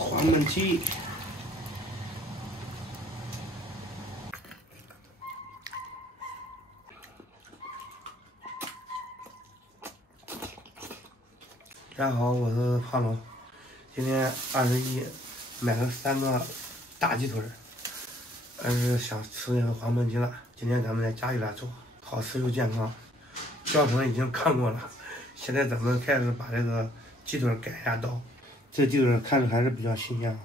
黄焖鸡。大家好，我是胖龙。今天21，买了3个大鸡腿，想吃那个黄焖鸡了。今天咱们在家里来做，好吃又健康。教程已经看过了，现在咱们开始把这个鸡腿改一下刀。这鸡腿看着还是比较新鲜。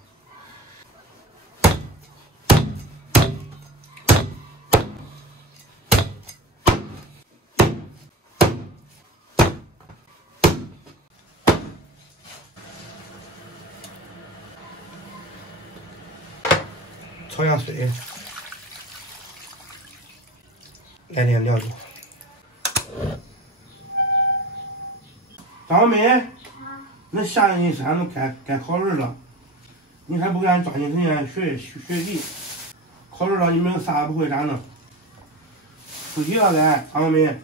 焯下水，来点料酒。张梅，那下一山都该考试了，你还不赶紧抓紧时间学习？考试了你们啥也不会咋弄？出题了该，张梅。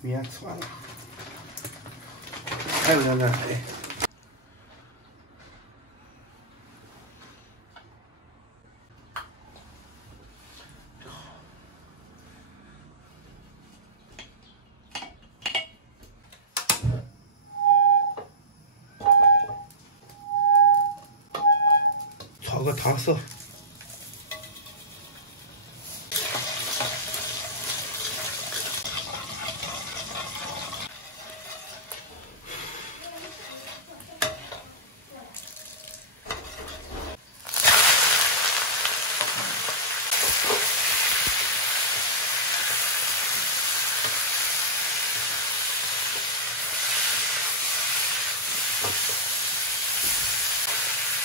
面吃完了，还有点水。炒个糖色。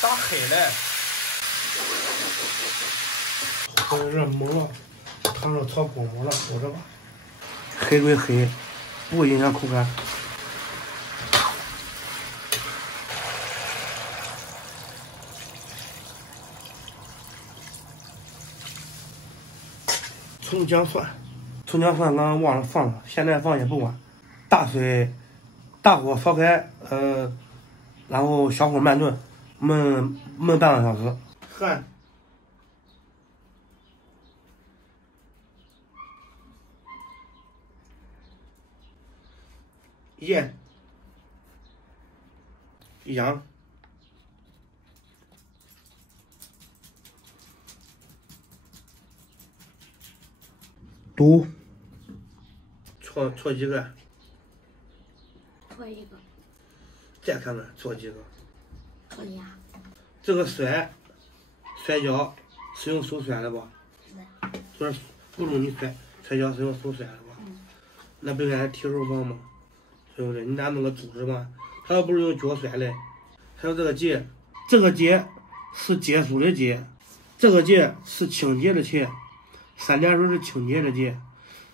打黑了，火热猛了，糖肉炒过猛了，瞅着吧。黑归黑，不影响口感。葱姜蒜刚刚忘了放了，现在放也不晚。大火烧开，然后小火慢炖。焖半个小时，蒜、盐、羊、肚，搓几个？搓一个。再看看搓几个？搓俩。这个摔跤是用手摔的吧？是的。就是不如你摔跤是用手摔的吧？那不应该是提手棒吗？对不对？你咋弄个组织嘛？他又不是用脚摔的。还有这个结是结束的结，这个结是清洁的清，3点水是清洁的洁。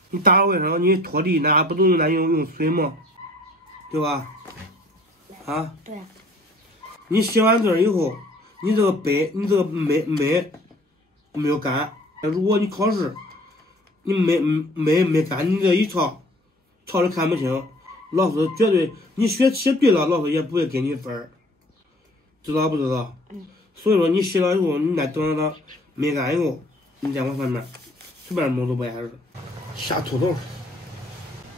你打扫卫生，你拖地那不都用水吗？对吧？啊？对。你洗完这以后，你这个没有干。如果你考试，你没干，你这一抄的看不清，老师绝对你写对了，老师也不会给你分儿，知道不知道？所以说你洗了以后，你再等着它没干以后，你再往上面随便抹都不碍事。下土豆，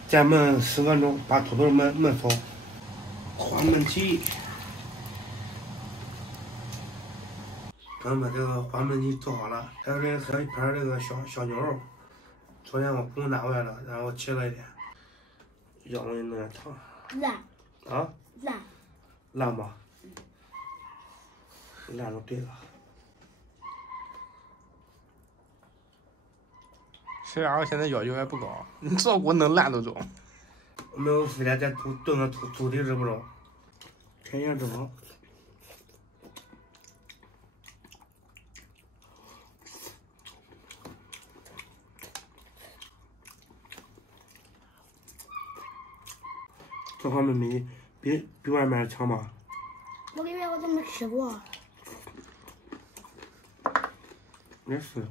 再焖10分钟，把土豆焖熟。黄焖鸡。刚把这个黄焖鸡做好了，还有一盘这个小牛肉，昨天我公拿回来了，然后切了一点，要么就弄点糖。辣。啊？辣。辣吗？辣就对了。虽然我现在要求还不高，你只要给我能烂都中。没有非得在炖个土地吃不中。甜咸正好。这方面比外面强吧？我感觉我都没吃过。也是。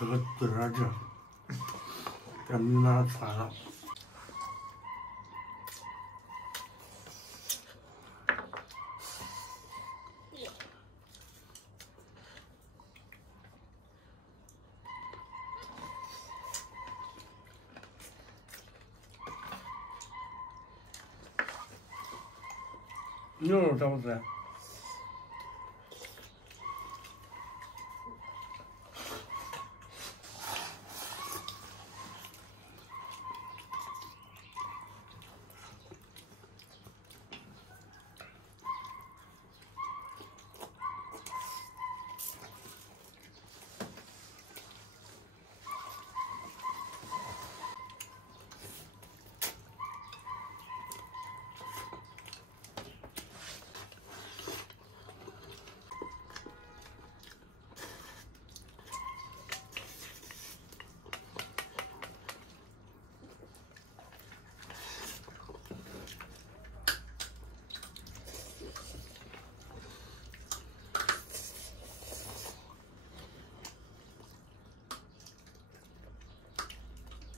这个对点劲，这米拿穿了。牛肉咋不吃？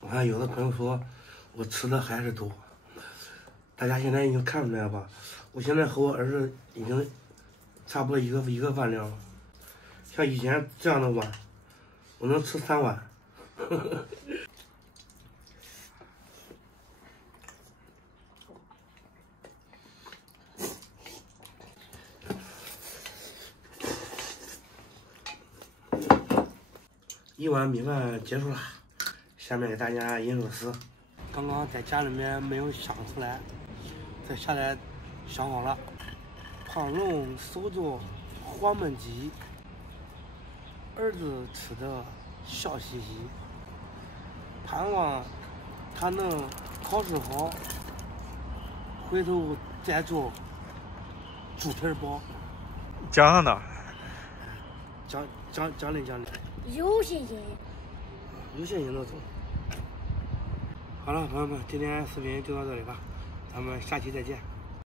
我看有的朋友说我吃的还是多，大家现在已经看出来了吧？我现在和我儿子已经差不多一个饭量了。像以前这样的碗，我能吃3碗。一碗米饭结束了。下面给大家引首诗，刚刚在家里面没有想出来，这下来想好了。胖龙手做黄焖鸡，儿子吃的笑嘻嘻，盼望他能考试好，回头再做猪蹄包。奖上呢？奖励。有信心。有信心能做。好了，朋友们，今天视频就到这里吧，咱们下期再见。